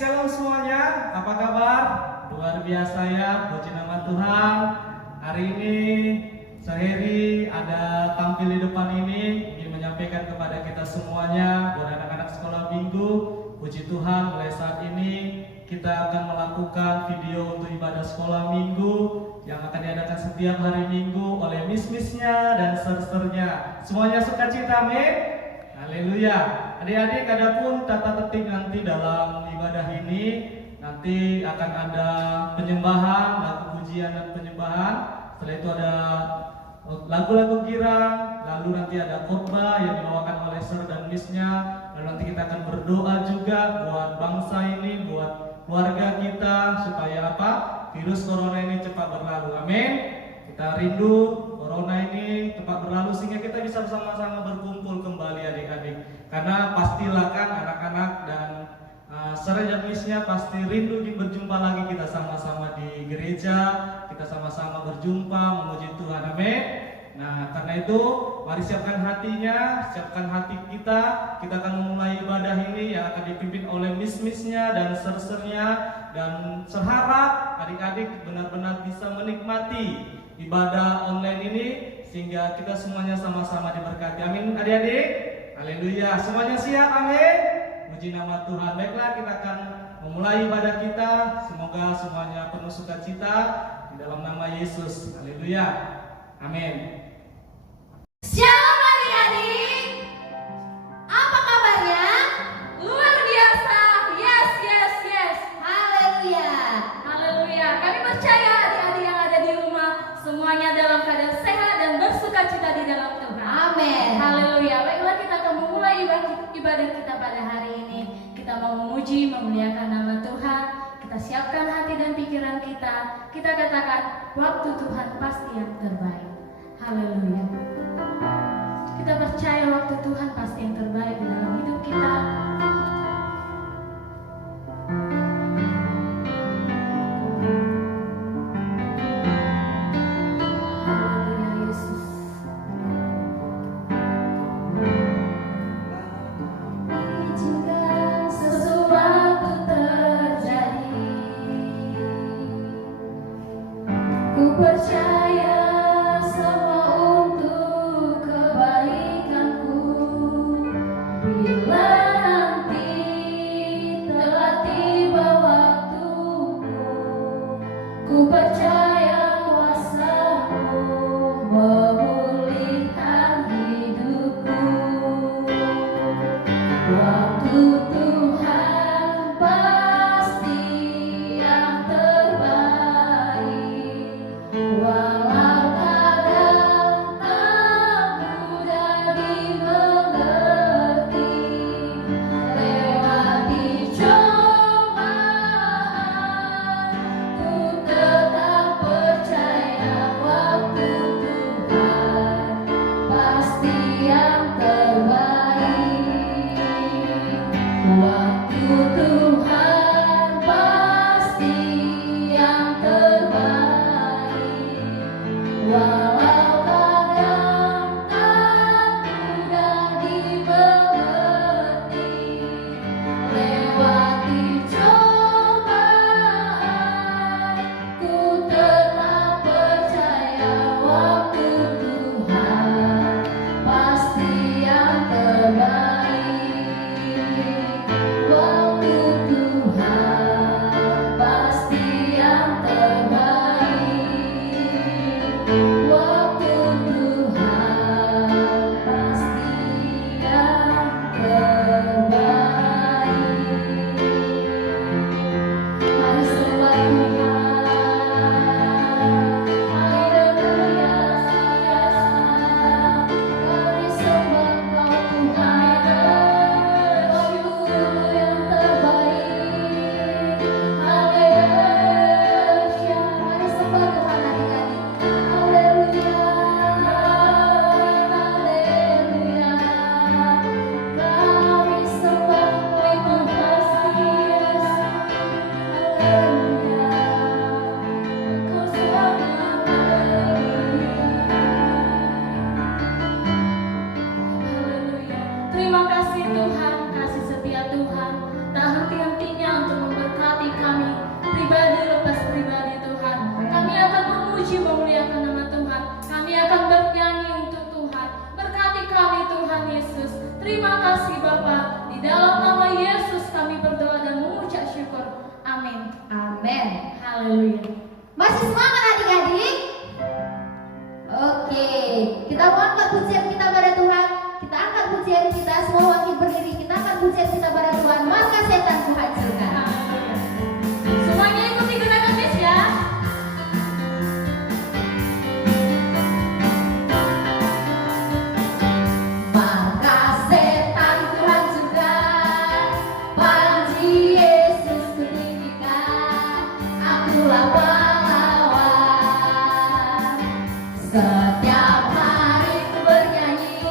shalom semuanya. Apa kabar? Luar biasa ya, puji nama Tuhan. Hari ini Seheri ada tampil di depan ini ingin menyampaikan kepada kita semuanya buat anak-anak sekolah minggu. Puji Tuhan, mulai saat ini kita akan melakukan video untuk ibadah sekolah minggu yang akan diadakan setiap hari Minggu oleh miss-missnya dan ser-sernya. Semuanya sukacita, amin. Haleluya. Adik-adik, adapun tata tertib nanti dalam ibadah ini nanti akan ada penyembahan, lagu pujian dan penyembahan. Setelah itu ada lagu-lagu kirang, lalu nanti ada khotbah yang dibawakan oleh ser dan missnya. Lalu nanti kita akan berdoa juga buat bangsa ini, buat keluarga kita supaya apa? Virus corona ini cepat berlalu. Amin. Kita rindu corona ini cepat berlalu sehingga kita bisa bersama-sama berkumpul kembali adik-adik. Karena pastilah kan anak-anak dan serajat missnya pasti rindu berjumpa lagi kita sama-sama di gereja, kita sama-sama berjumpa memuji Tuhan. Amin. Nah, karena itu mari siapkan hatinya, siapkan hati kita. Kita akan memulai ibadah ini yang akan dipimpin oleh miss-missnya dan ser-sernya, dan berharap adik-adik benar-benar bisa menikmati ibadah online ini sehingga kita semuanya sama-sama diberkati. Amin adik-adik. Haleluya. Semuanya siap? Amin. Puji nama Tuhan. Baiklah, kita akan memulai ibadah kita. Semoga semuanya penuh sukacita di dalam nama Yesus. Haleluya. Amin. Shalom adik-adik. Apa kabarnya? Luar biasa. Yes, yes, yes. Haleluya. Haleluya. Kami percaya adik-adik yang ada di rumah semuanya dalam keadaan sehat dan bersukacita di dalam Tuhan. Amin. Haleluya. Baiklah, kita akan memulai ibadah kita pada hari ini. Kita mau memuji, memuliakan nama Tuhan. Kita siapkan hati dan pikiran kita. Kita katakan, waktu Tuhan pasti yang terbaik. Haleluya. Kita percaya waktu Tuhan pasti yang terbaik di dalam hidup kita. Waktu Terima kasih Bapa. Di dalam nama Yesus kami berdoa dan mengucap syukur. Amin. Amin. Haleluya. Masih semangat adik-adik? Oke, kita mau angkat pujian kita pada Tuhan. Kita angkat pujian kita, semua wakil berdiri. Kita angkat pujian kita pada Tuhan. Maka setan ku hancurkan. Haleluya. Semuanya ikuti gerakan Miss ya. Maka setan ku hancurkan, panji Yesus ku tinggikan. Akulah pahlawan. Setiap hari ku bernyanyi,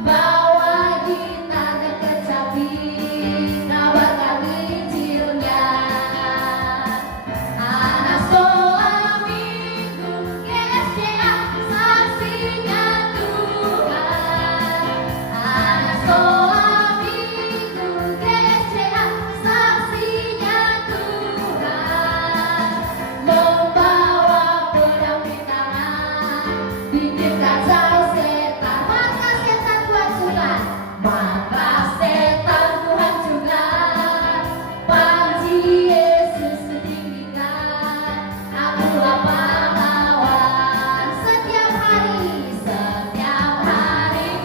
bawa gitar dan kecapi, kabarkan Injilnya. Anak sekolah minggu GSCA, saksinya Tuhan. Anak sekolah minggu GSCA, saksinya Tuhan. Membawa pedang di tangan, bikin kacau setan. Maka setan ku hancurkan, maka setan ku hancurkan. Panji Yesus ku tinggikan. Akulah pahlawan. Setiap hari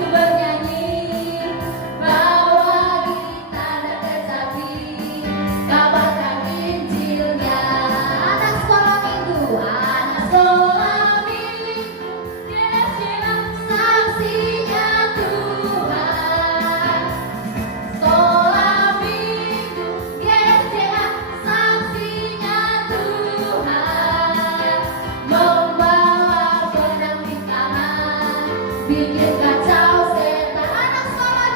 ku bernyanyi, bawa gitar dan kecapi, kabarkan Injilnya. Anak sekolah minggu, GSCA, saksinya Tuhan. Sekolah minggu GSCA, saksinya Tuhan. Membawa pedang di tangan, bikin kacau setan. Anak sekolah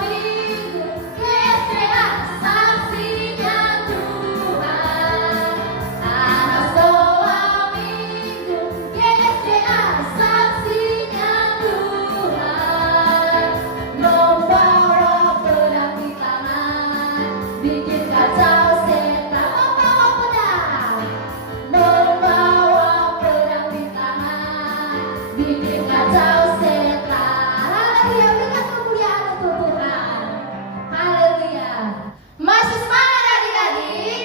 minggu, GSCA, saksinya Tuhan. Anak sekolah minggu GSCA, saksinya Tuhan. Membawa pedang di tangan, bikin kacau setan. Membawa pedang di tangan, bikin kacau setan. Haleluya, berikan kemuliaan untuk Tuhan. Haleluya. Masih semangat adik-adik?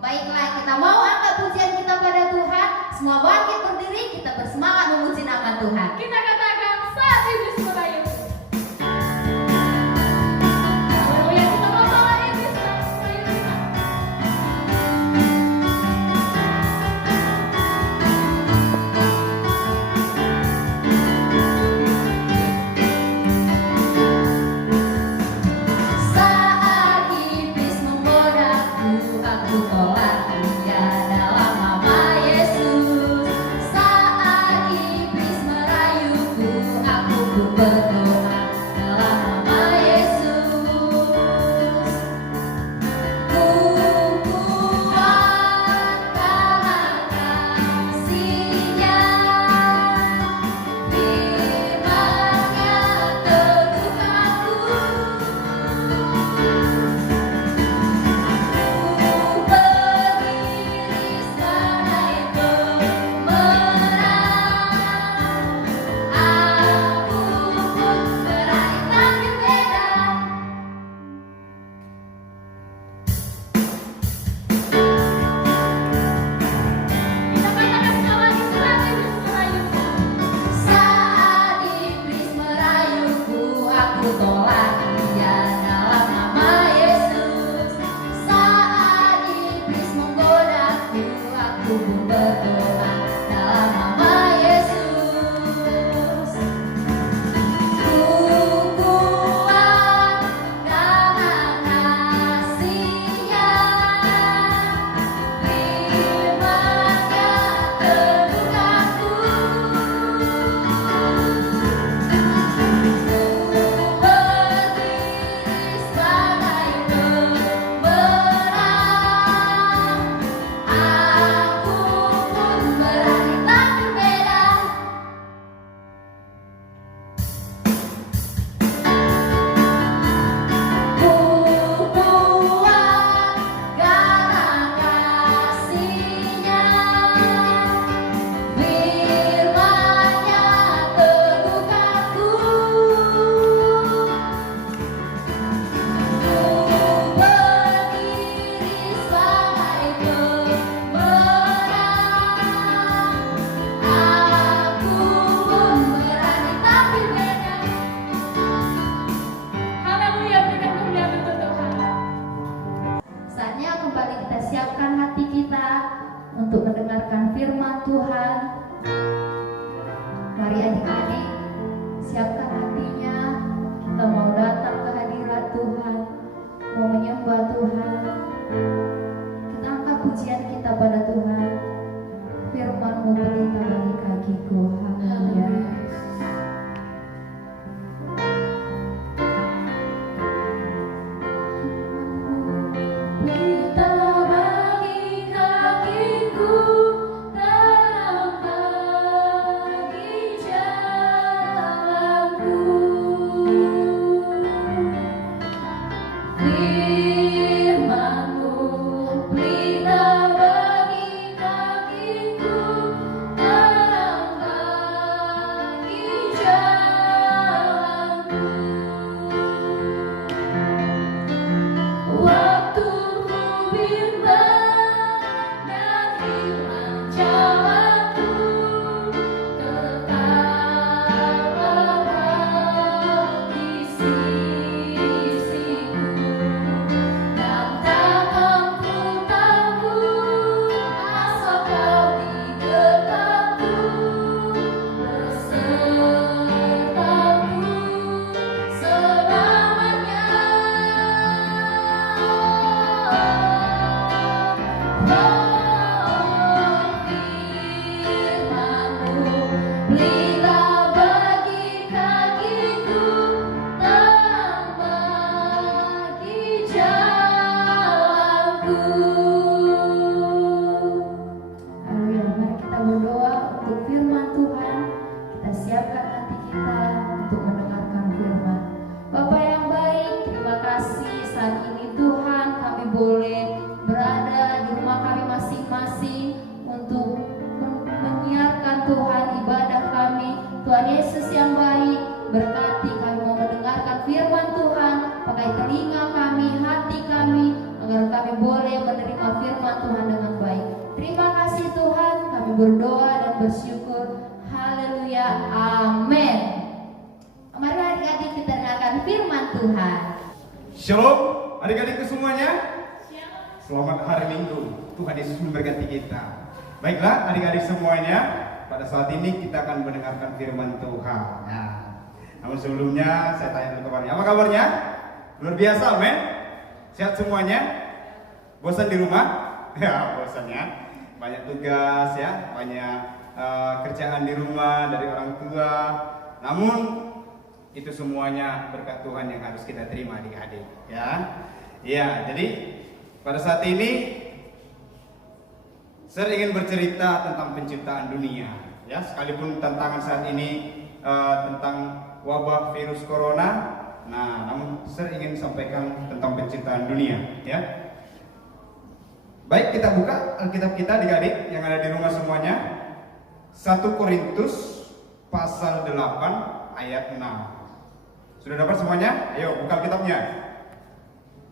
Baiklah, kita mau angkat pujian kita pada Tuhan. Semua bangkit berdiri, kita bersemangat memuji nama Tuhan. Kita katakan saat iblis merayu. Haleluya, kita bawa iblis merayu kita. Saat iblis menggodaku, aku tolak dia dalam nama Yesus. Saat iblis merayuku, aku pun berdoa dalam nama Yesus. Ku kuat karena kasih-Nya, firman-Nya teguhkanku. Ku berdiri sebagai pemenang. Aku pun meraih tampil beda. Kita katakan sekali lagi saat iblis merayu. Saat iblis merayuku, aku tolak dia dalam nama Yesus. Saat iblis menggodaku, aku pun berdoa dalam nama Yesus. Ku kuat karena kasih-Nya, firman-Nya teguhkanku. Ku berdiri Tuhan. Mari adik-adik siapkan hatinya, kita mau datang ke hadirat Tuhan, mau menyembah Tuhan. Kita angkat pujian kita pada Tuhan. Firman-Mu pelita bagi kakiku. Haleluya. Berdoa dan bersyukur. Haleluya. Amin. Mari adik-adik kita dengarkan firman Tuhan. Shalom adik-adikku semuanya. Selamat hari Minggu. Tuhan Yesus memberkati kita. Baiklah adik-adik semuanya, pada saat ini kita akan mendengarkan firman Tuhan. Nah, namun sebelumnya saya tanya dulu kabarnya. Apa kabarnya? Luar biasa, amin. Sehat semuanya? Bosan di rumah? Ya, bosan ya. Banyak tugas ya, banyak kerjaan di rumah dari orang tua. Namun itu semuanya berkat Tuhan yang harus kita terima adik-adik ya. Ya, jadi pada saat ini saya ingin bercerita tentang penciptaan dunia ya, sekalipun tantangan saat ini tentang wabah virus corona. Nah, namun saya ingin sampaikan tentang penciptaan dunia ya. Baik, kita buka Alkitab kita adik-adik yang ada di rumah semuanya. 1 Korintus pasal 8 ayat 6. Sudah dapat semuanya? Ayo buka Alkitabnya.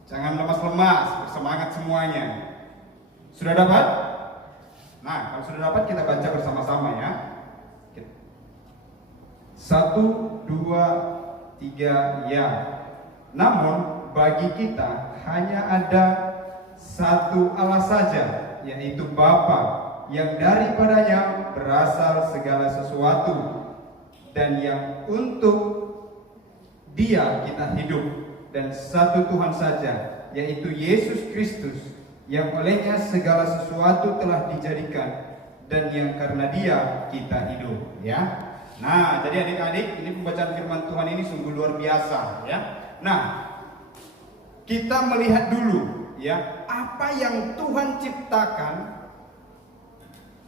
Jangan lemas-lemas, bersemangat semuanya. Sudah dapat? Nah, kalau sudah dapat kita baca bersama-sama ya. 1, 2, 3 ya. Namun bagi kita hanya ada satu Allah saja, yaitu Bapa, yang daripadanya berasal segala sesuatu, dan yang untuk Dia kita hidup, dan satu Tuhan saja, yaitu Yesus Kristus, yang olehnya segala sesuatu telah dijadikan, dan yang karena Dia kita hidup. Ya. Nah, jadi adik-adik, ini pembacaan firman Tuhan ini sungguh luar biasa. Ya. Nah, kita melihat dulu ya, apa yang Tuhan ciptakan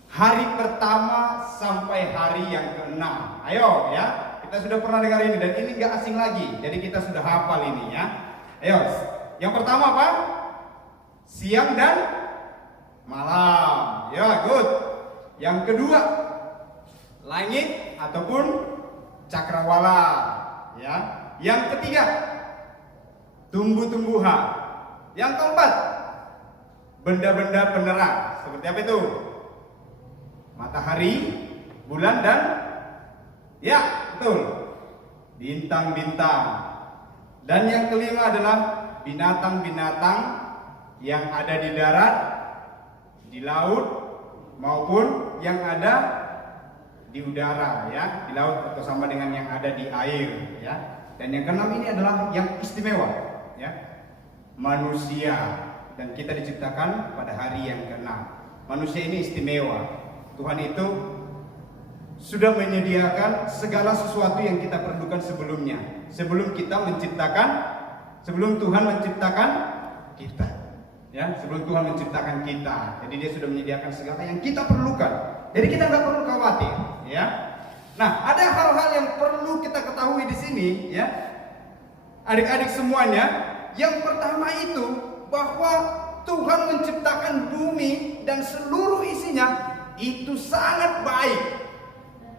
hari pertama sampai hari yang ke-6. Ayo ya, kita sudah pernah dengar ini dan ini gak asing lagi. Jadi kita sudah hafal ini ya. Ayo, yang pertama apa? Siang dan malam. Ya, good. Yang kedua, langit ataupun cakrawala. Ya. Yang ketiga, tumbuh-tumbuhan. Yang keempat, benda-benda penerang. Seperti apa itu? Matahari, bulan, dan ya, betul, bintang-bintang. Dan yang kelima adalah binatang-binatang yang ada di darat, di laut, maupun yang ada di udara, ya, di laut atau sama dengan yang ada di air, ya. Dan yang keenam ini adalah yang istimewa, ya, manusia. Dan kita diciptakan pada hari yang keenam. Manusia ini istimewa. Tuhan itu sudah menyediakan segala sesuatu yang kita perlukan sebelumnya. Sebelum Tuhan menciptakan kita. Ya, sebelum Tuhan menciptakan kita. Jadi dia sudah menyediakan segala yang kita perlukan. Jadi kita nggak perlu khawatir, ya. Nah, ada hal-hal yang perlu kita ketahui di sini, ya. Adik-adik semuanya, yang pertama itu bahwa Tuhan menciptakan bumi dan seluruh isinya itu sangat baik.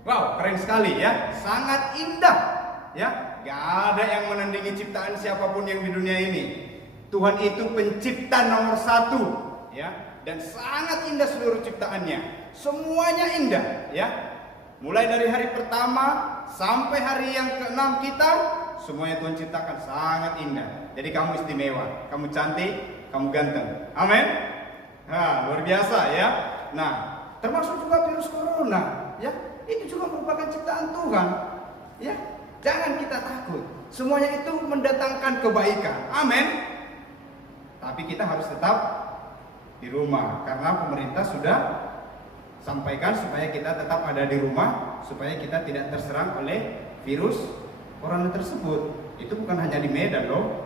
Wow, keren sekali ya, sangat indah, ya. Gak ada yang menandingi ciptaan siapapun yang di dunia ini. Tuhan itu pencipta nomor 1, ya, dan sangat indah seluruh ciptaannya. Semuanya indah, ya. Mulai dari hari pertama sampai hari yang ke-6 kita, semuanya Tuhan ciptakan sangat indah. Jadi kamu istimewa, kamu cantik, kamu ganteng. Amin. Nah, luar biasa ya. Nah, termasuk juga virus corona, ya. Itu juga merupakan ciptaan Tuhan. Ya, jangan kita takut. Semuanya itu mendatangkan kebaikan. Amin. Tapi kita harus tetap di rumah karena pemerintah sudah sampaikan supaya kita tetap ada di rumah supaya kita tidak terserang oleh virus corona tersebut. Itu bukan hanya di Medan loh,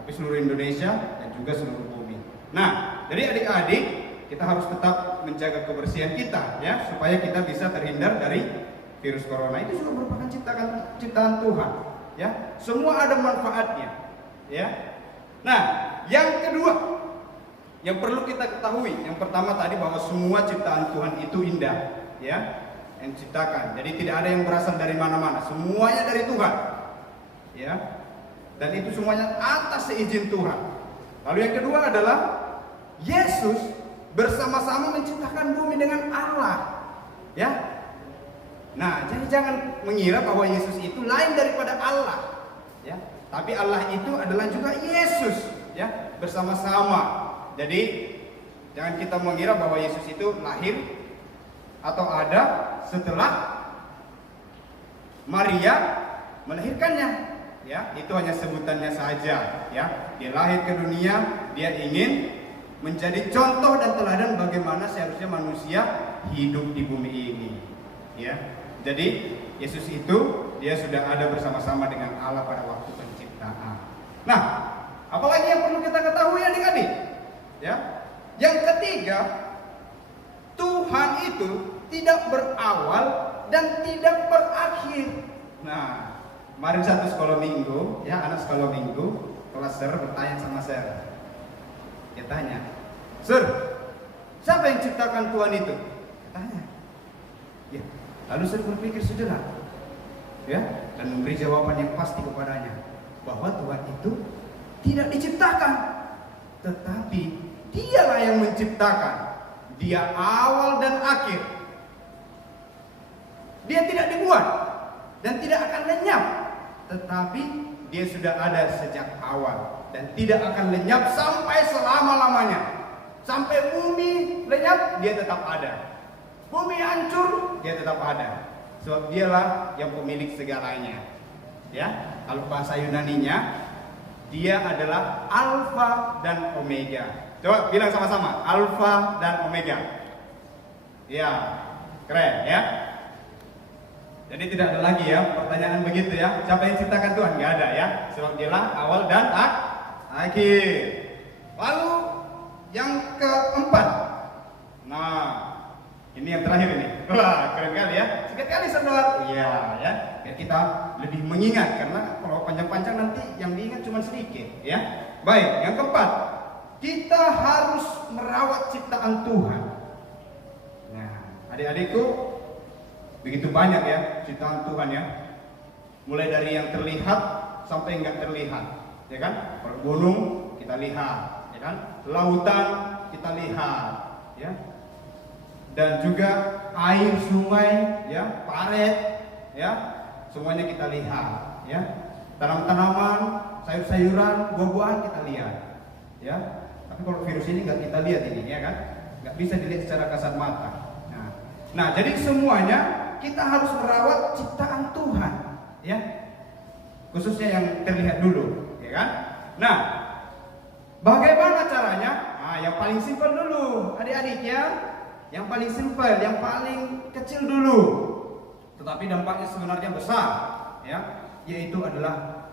tapi seluruh Indonesia dan juga seluruh bumi. Nah, jadi adik-adik, kita harus tetap menjaga kebersihan kita, ya, supaya kita bisa terhindar dari virus corona. Itu juga merupakan ciptaan Tuhan, ya. Semua ada manfaatnya, ya. Nah, yang kedua yang perlu kita ketahui, yang pertama tadi bahwa semua ciptaan Tuhan itu indah, ya, yang diciptakan. Jadi tidak ada yang berasal dari mana-mana, semuanya dari Tuhan, ya. Dan itu semuanya atas seizin Tuhan. Lalu yang kedua adalah Yesus bersama-sama menciptakan bumi dengan Allah, ya. Nah, jadi jangan mengira bahwa Yesus itu lain daripada Allah, ya. Tapi Allah itu adalah juga Yesus, ya, bersama-sama. Jadi jangan kita mengira bahwa Yesus itu lahir atau ada setelah Maria melahirkannya, ya. Itu hanya sebutannya saja, ya. Dia lahir ke dunia, dia ingin menjadi contoh dan teladan bagaimana seharusnya manusia hidup di bumi ini, ya. Jadi Yesus itu dia sudah ada bersama-sama dengan Allah pada waktu penciptaan. Nah, apalagi yang perlu kita ketahui adik-adik? Ya. Yang ketiga, Tuhan itu tidak berawal dan tidak berakhir. Nah, kemarin satu sekolah minggu, ya, anak sekolah minggu, kelas Sir bertanya sama saya. Dia tanya, "Sir, siapa yang ciptakan Tuhan itu?" Tanya. Ya, lalu Sir berpikir sejenak, ya, dan memberi jawaban yang pasti kepadanya bahwa Tuhan itu tidak diciptakan, tetapi Dialah yang menciptakan. Dia awal dan akhir. Dia tidak dibuat dan tidak akan lenyap, tetapi dia sudah ada sejak awal dan tidak akan lenyap sampai selama-lamanya. Sampai bumi lenyap, dia tetap ada. Bumi hancur, dia tetap ada. Sebab dialah yang pemilik segalanya. Ya, kalau bahasa Yunaninya, dia adalah Alfa dan Omega. Coba bilang sama-sama, Alfa dan Omega. Ya, keren ya. Jadi tidak ada lagi ya pertanyaan begitu ya. Siapa yang ciptakan Tuhan? Nggak ada ya. Sebab dialah awal dan akhir. Lalu yang keempat. Nah, ini yang terakhir ini. Wah, keren kali ya. Sedikit kali saudara. Iya ya. Biar kita lebih mengingat karena kalau panjang-panjang nanti yang diingat cuma sedikit ya. Baik, yang keempat. Kita harus merawat ciptaan Tuhan. Nah, adik-adikku, begitu banyak ya ciptaan Tuhan ya. Mulai dari yang terlihat sampai enggak terlihat, ya kan? Gunung kita lihat, ya kan? Lautan kita lihat, ya. Dan juga air, sungai, ya, paret, ya. Semuanya kita lihat, ya. Tanam-tanaman, sayur-sayuran, buah-buahan kita lihat, ya. Tapi kalau virus ini nggak kita lihat ini, ya kan? Nggak bisa dilihat secara kasat mata. Nah, jadi semuanya kita harus merawat ciptaan Tuhan, ya. Khususnya yang terlihat dulu, ya kan? Nah, bagaimana caranya? Nah, yang paling simpel dulu, adik-adik ya. Yang paling simpel, yang paling kecil dulu. Tetapi dampaknya sebenarnya besar, ya. Yaitu adalah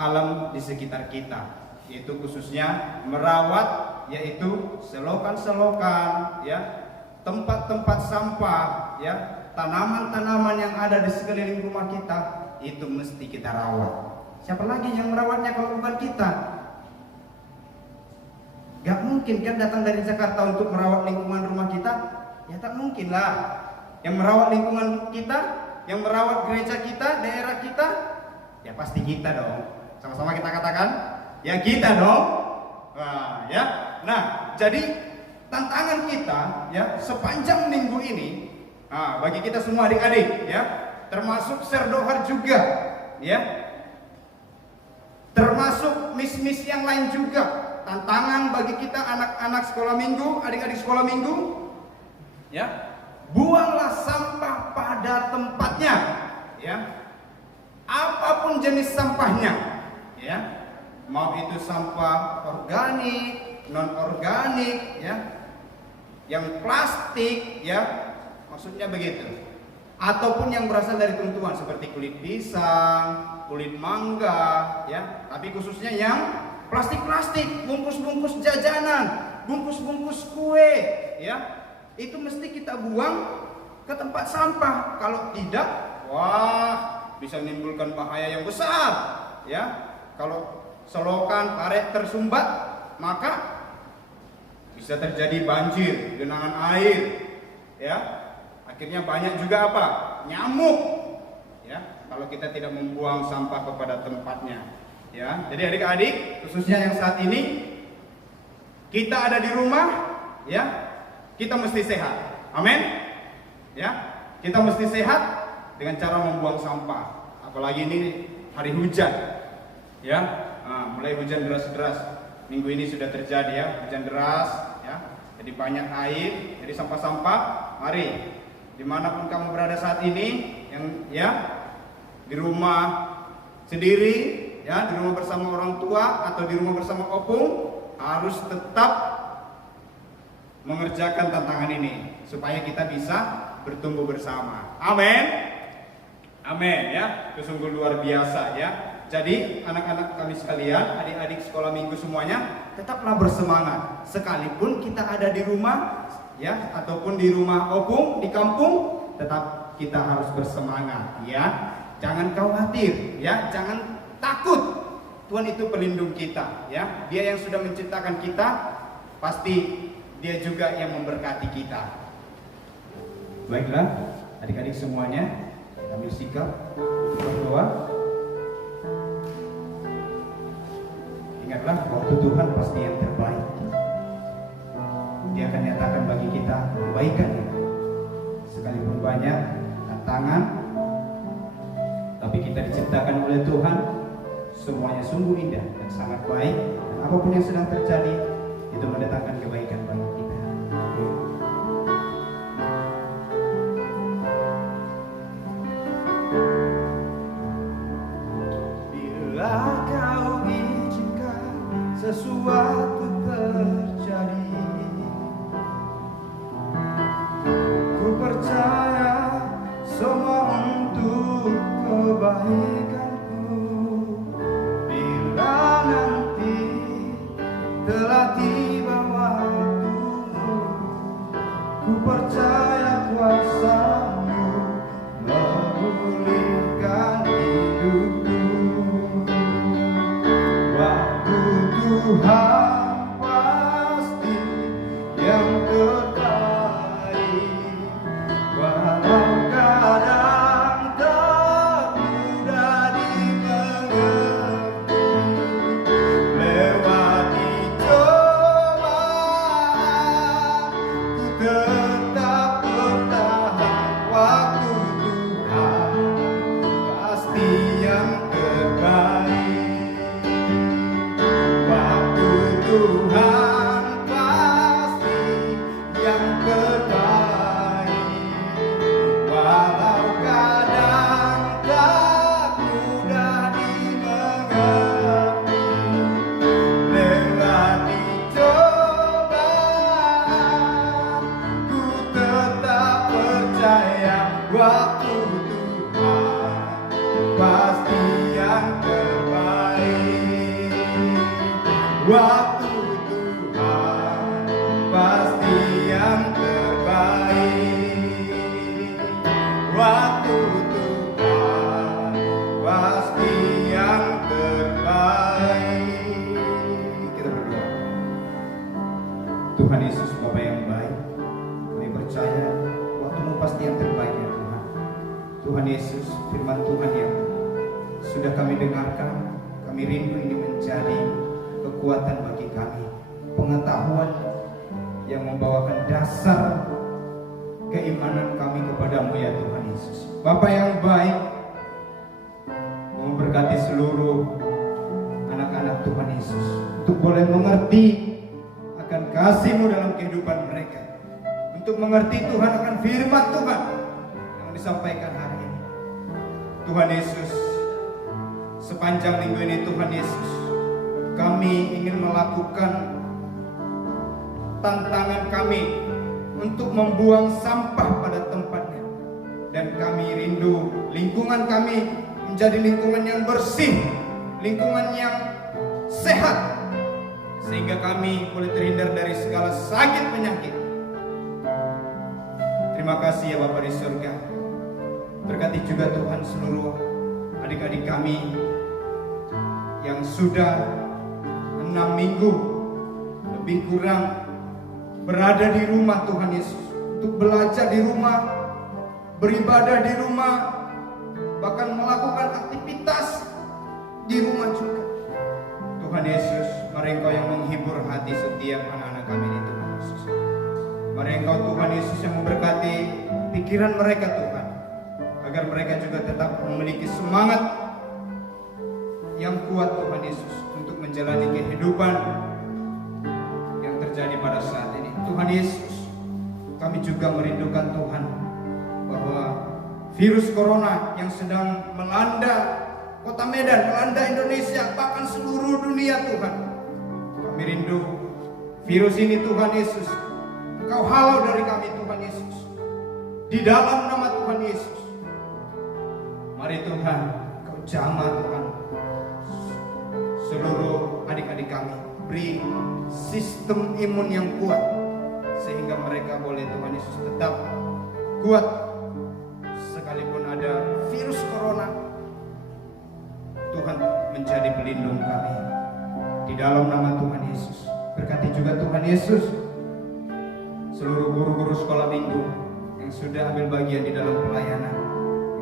alam di sekitar kita. Yaitu khususnya merawat, yaitu selokan-selokan, ya. Tempat-tempat sampah, ya, tanaman-tanaman yang ada di sekeliling rumah kita, itu mesti kita rawat. Siapa lagi yang merawatnya kalau bukan kita? Gak mungkin kan datang dari Jakarta untuk merawat lingkungan rumah kita? Ya tak mungkin lah. Yang merawat lingkungan kita, yang merawat gereja kita, daerah kita, ya pasti kita dong. Sama-sama kita katakan, ya kita dong. Nah, ya. Nah, jadi tantangan kita, ya, sepanjang minggu ini, nah, bagi kita semua adik-adik, ya, termasuk Serdohar juga, ya, termasuk mis-mis yang lain juga, tantangan bagi kita anak-anak sekolah minggu, adik-adik sekolah minggu, ya, buanglah sampah pada tempatnya, ya, apapun jenis sampahnya, ya, mau itu sampah organik, non organik, ya, yang plastik, ya, maksudnya begitu, ataupun yang berasal dari tumbuhan seperti kulit pisang, kulit mangga, ya, tapi khususnya yang plastik-plastik, bungkus-bungkus jajanan, bungkus-bungkus kue, ya, itu mesti kita buang ke tempat sampah. Kalau tidak, wah, bisa menimbulkan bahaya yang besar, ya. Kalau selokan paret tersumbat, maka bisa terjadi banjir, genangan air, ya. Akhirnya banyak juga apa? Nyamuk, ya. Kalau kita tidak membuang sampah kepada tempatnya, ya. Jadi adik-adik, khususnya yang saat ini kita ada di rumah, ya, kita mesti sehat. Amin. Ya, kita mesti sehat dengan cara membuang sampah. Apalagi ini hari hujan, ya. Nah, mulai hujan deras-deras. Minggu ini sudah terjadi, ya, hujan deras, ya. Jadi banyak air, jadi sampah-sampah. Mari, dimanapun kamu berada saat ini, yang, ya, di rumah sendiri, ya, di rumah bersama orang tua atau di rumah bersama opung, harus tetap mengerjakan tantangan ini supaya kita bisa bertumbuh bersama. Amin. Amin, ya. Itu sungguh luar biasa, ya. Jadi anak-anak kami sekalian, adik-adik sekolah minggu semuanya, tetaplah bersemangat. Sekalipun kita ada di rumah, ya, ataupun di rumah opung, di kampung, tetap kita harus bersemangat, ya. Jangan khawatir, ya, jangan takut. Tuhan itu pelindung kita, ya. Dia yang sudah menciptakan kita, pasti Dia juga yang memberkati kita. Baiklah, adik-adik semuanya, ambil sikap, berdoa. Ingatlah, waktu Tuhan pasti yang terbaik. Dia akan nyatakan bagi kita kebaikan. Sekalipun banyak tantangan, tapi kita diciptakan oleh Tuhan, semuanya sungguh indah dan sangat baik. Dan apapun yang sedang terjadi, itu mendatangkan kebaikan bagi kita. Bila kau izinkan sesuatu terjadi, ku percaya semua untuk kebaikanku. Bila nanti telah tiba waktumu, ku percaya kuasa-Mu memulihkan hidupku. Waktu Tuhan pasti yang terbaik, walau kadang tak mudah dimengerti. Lewati cobaan, ku tetap bertahan. Waktu Tuhan pasti yang terbaik. Waktu Tuhan pasti yang terbaik. Waktu Tuhan pasti yang terbaik. Waktu Tuhan pasti yang terbaik. Kita berdoa. Tuhan Yesus, Bapa yang baik, kami percaya waktu-Mu pasti yang terbaik ya Tuhan. Tuhan Yesus, firman Tuhan yang sudah kami dengarkan, kami rindu ini menjadi kekuatan bagi kami, pengetahuan yang membawakan dasar keimanan kami kepadamu ya Tuhan Yesus. Bapa yang baik, memberkati seluruh anak-anak Tuhan Yesus untuk boleh mengerti akan kasih-Mu dalam kehidupan mereka, untuk mengerti Tuhan akan firman Tuhan yang disampaikan hari ini. Tuhan Yesus, sepanjang minggu ini Tuhan Yesus, kami ingin melakukan tantangan kami untuk membuang sampah pada tempatnya. Dan kami rindu lingkungan kami menjadi lingkungan yang bersih, lingkungan yang sehat, sehingga kami boleh terhindar dari segala sakit penyakit. Terima kasih ya Bapa di surga. Berkati juga Tuhan seluruh adik-adik kami yang sudah 6 minggu lebih kurang berada di rumah Tuhan Yesus, untuk belajar di rumah, beribadah di rumah, bahkan melakukan aktivitas di rumah juga. Tuhan Yesus, mari Engkau yang menghibur hati setiap anak-anak kami ini Tuhan Yesus. Mari Engkau Tuhan Yesus yang memberkati pikiran mereka Tuhan, agar mereka juga tetap memiliki semangat yang kuat Tuhan Yesus untuk menjalani kehidupan yang terjadi pada saat ini. Tuhan Yesus, kami juga merindukan Tuhan bahwa virus corona yang sedang melanda Kota Medan, melanda Indonesia, bahkan seluruh dunia Tuhan. Kami rindu virus ini Tuhan Yesus, Engkau halau dari kami Tuhan Yesus. Di dalam nama Tuhan Yesus, mari Tuhan, Engkau jamah Tuhan seluruh adik-adik kami, beri sistem imun yang kuat, sehingga mereka boleh Tuhan Yesus tetap kuat sekalipun ada virus corona. Tuhan menjadi pelindung kami di dalam nama Tuhan Yesus. Berkati juga Tuhan Yesus seluruh guru-guru sekolah minggu yang sudah ambil bagian di dalam pelayanan.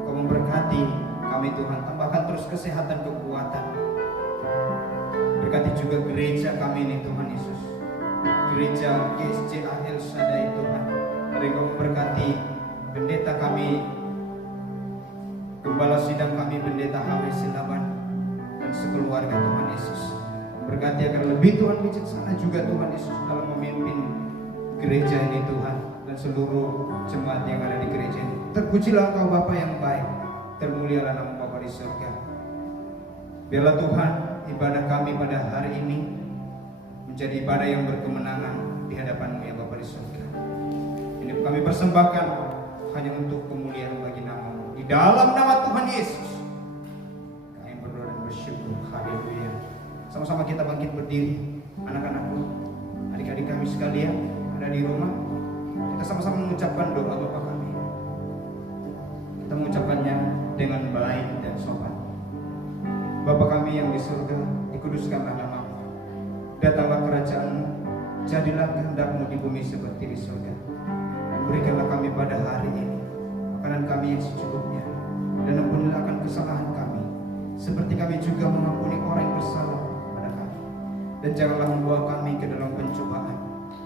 Engkau memberkati kami Tuhan, tambahkan terus kesehatan, kekuatan. Berkati juga gereja kami ini Tuhan Yesus, gereja GSJ El Shaddai Tuhan. Mari Engkau memberkati pendeta kami, gembala sidang kami, pendeta HW Silaban, dan sekeluarga Tuhan Yesus. Berkati agar lebih Tuhan bijaksana juga Tuhan Yesus dalam memimpin gereja ini Tuhan, dan seluruh jemaat yang ada di gereja ini. Terpujilah Engkau Bapa yang baik, termulialah nama Bapa di surga. Biarlah Tuhan ibadah kami pada hari ini menjadi ibadah yang berkemenangan di hadapan-Mu ya Bapa di surga. Ini kami persembahkan hanya untuk kemuliaan bagi nama-Mu. Di dalam nama Tuhan Yesus kami berdoa dan bersyukur. Haleluya. Sama-sama kita bangkit berdiri, anak-anakku, adik-adik kami sekalian ada di rumah. Kita sama-sama mengucapkan doa Bapa kami. Kita mengucapkannya dengan baik dan sopan. Bapa kami yang di surga, dikuduskanlah nama-Mu. Datanglah kerajaan-Mu, jadilah kehendak-Mu di bumi seperti di surga. Dan berikanlah kami pada hari ini makanan kami yang secukupnya, dan ampunilah akan kesalahan kami, seperti kami juga mengampuni orang yang bersalah kepada kami. Dan janganlah membawa kami ke dalam pencobaan,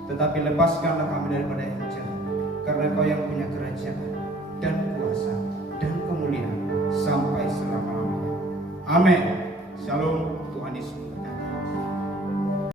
tetapi lepaskanlah kami daripada yang jahat, karena Kau yang punya kerajaan,